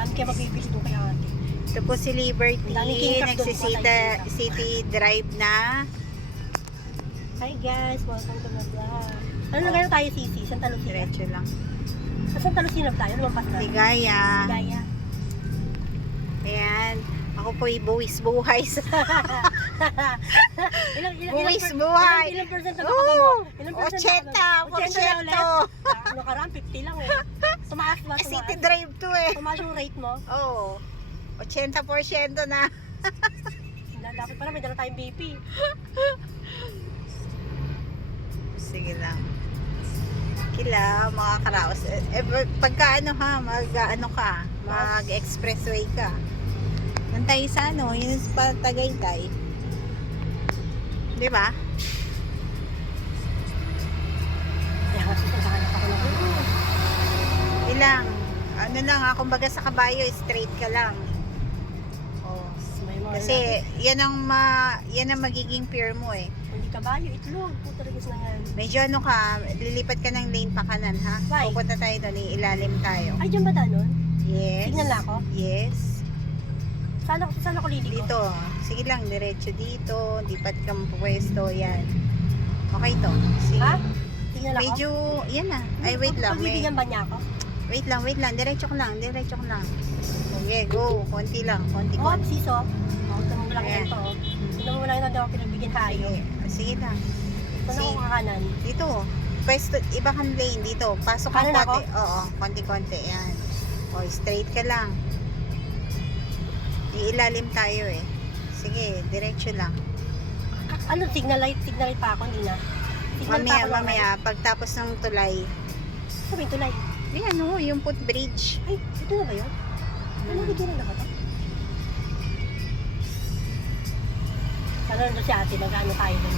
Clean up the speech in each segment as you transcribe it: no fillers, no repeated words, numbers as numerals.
Dami kayo mabibili doon kay ate. Ito po si Liberty. Dami king crab doon, City drive na. Hi guys, welcome to my vlog. Ano na tayo, Sisi? Santa Lucia? Diretso lang. Sa Santa Lucia na tayo, lumampas na. Ligaya. Ligaya. Ayan. Ako po buwis buhay sa buwis Ilang buhay. ilang percent na baka mo? Ilang percent 80%. Ano ka ram? 50 lang eh. Tumaas ba? City drive to eh. Tumaas yung rate mo? Oo. 80% na. Dapat pala may dala tayong BP. Sige lang. Kila, mga karaos. Pagka ano ha, mag-expressway ka. Nantay sa ano, yun sa Tagaytay. Di ba? Kaya kasi sa kanya ako na. Ilang. Ano lang ha, kumbaga sa kabayo, straight ka lang. Oh. Kasi yan ang magiging pier mo eh. Hindi kabayo, itlog. Puta rin na yan. Medyo ano ka, lilipat ka ng lane pa kanan ha. Why? Pupunta tayo doon, ilalim tayo. Ay, dyan ba nun? Yes. Signal na ako? Yes. Saan ako liliko? Dito. Sige lang, diretso dito. Lipat kang pwesto, yan. Okay to. Sige. Ha? Signal ako? Medyo, yan na. Ay, wait lang. Pagbibigyan ba niya ako? Wait lang. Diretso ko lang. Okay, go. Konti lang. Konti. Oh, siso. Ito mo lang Ayan. ito. Ito mo lang ito daw pinagbigyan tayo. Sige lang. Ito na ako kakanan. Dito. Pwesto, iba kang lane dito. Pasok kang Kanan konti. Oo, konti-konti. Yan. O, straight ka lang. Iilalim tayo eh. Sige, diretso lang. Ano, signal light pa ako, hindi na. Signal pa ako Mamaya, pagtapos ng tulay. Sabi, tulay. Yan o, yung footbridge. Ay, ito na ba yun? Ano, dito na ba ito? Sana nandun si ate, mag-ano tayo doon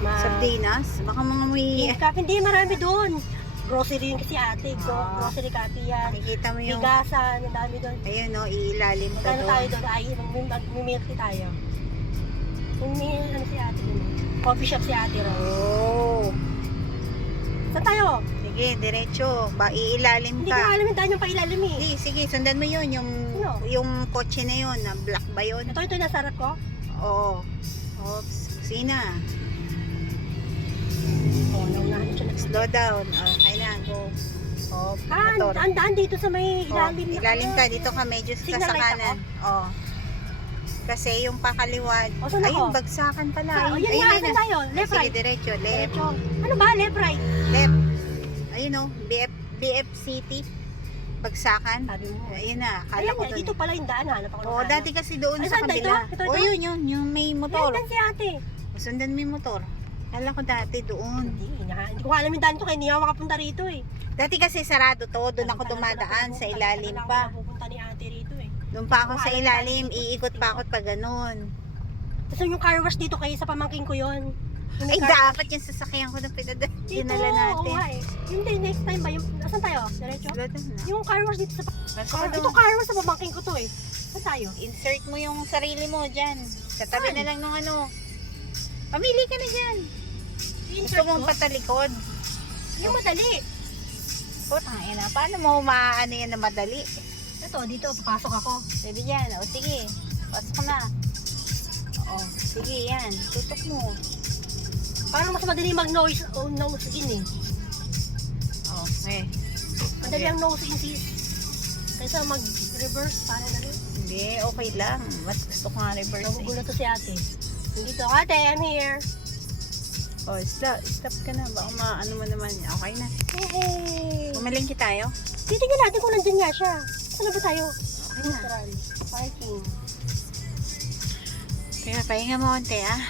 Sardinas? Baka mga may... Hindi, marami doon. Grocery yun kasi ate. Grocery copy yan. Nakikita mo yung... Bigasan, ang dami doon. Ayun o, iilalim ka Magkano tayo doon? Ay, mag-milk tea tayo. May ano si ate doon. Coffee shop si ate ro. Oh. Saan tayo? Sige, diretso. Iilalim Hindi ko ka. alam yung daan yung pailalim eh. Hindi, sige, sundan mo yun. Ano? Yung kotse na yun. Na black ba yun? Ito yung nasa harap ko? Oo. Oops. Sina? Oo, naunahan siya. Slow down. Okay na, go. Oh, motor. Ang daan dito sa may ilalim na. Ilalim ka. Dito ka medyo Signal sa light kanan. Oo. Kasi yung pakaliwad. O, saan ako? Ayun, bagsakan pala. Yan nga, saan tayo? Left, Sige, right? diretso. Left. Diretso. Ano ba? Left, right? Left. Ayun o. BF City. Bagsakan. Sabi mo. Ayun na. Kala Ayan ko nga, doon. dito pala yung daan. Hanap ako ng Oo, ano. dati kasi doon Ay, sa saan? kabila. Ito? O, yun. Yung may motor. Yan, si ate. Sundan mo yung motor. Kala ko dati doon. Hindi ko alam yung daan to kaya hindi ako makapunta rito eh. Dati kasi sarado to. Doon ako dumadaan sa ilalim pa. Pupunta ni ate rito eh. Doon pa ako sa ilalim. Iikot pa ako pa ganun. Tapos yung car wash dito kayo sa pamangking ko yun. Yung Ay, car wash. dapat yung sasakyan ko na Dito, dinala natin. oo nga eh. Hindi, next time ba? Asan tayo? Diretso? Slow down na. Yung car wash dito sa... Pasok ka Ito doon. car wash sa pamangking ko to eh. Saan tayo? Insert mo yung sarili mo dyan. Katabi Saan? na lang ng ano. Pamili ka na dyan. Gusto mong patalikod. Yung madali. Putang ina, paano mo maaano yan na madali? Ito, dito, papasok ako. Pwede yan. O sige, pasok na. O, sige yan. Tutok mo. Parang mas madali mag-nose in eh. O, okay. Madali ang nose in sis. Kaysa mag-reverse, parang gano'n. Hindi, okay lang. Mas gusto ko nga reverse Nagugulat to si ate. Dito, ate, I'm here. O, stop ka na. Baka maano mo naman. Okay na. Hey! Pumalingki tayo. Titignan natin kung nandyan nga siya. Saan na ba tayo? Okay na. Neutral. Parking. Kaya pahinga mo konti ah.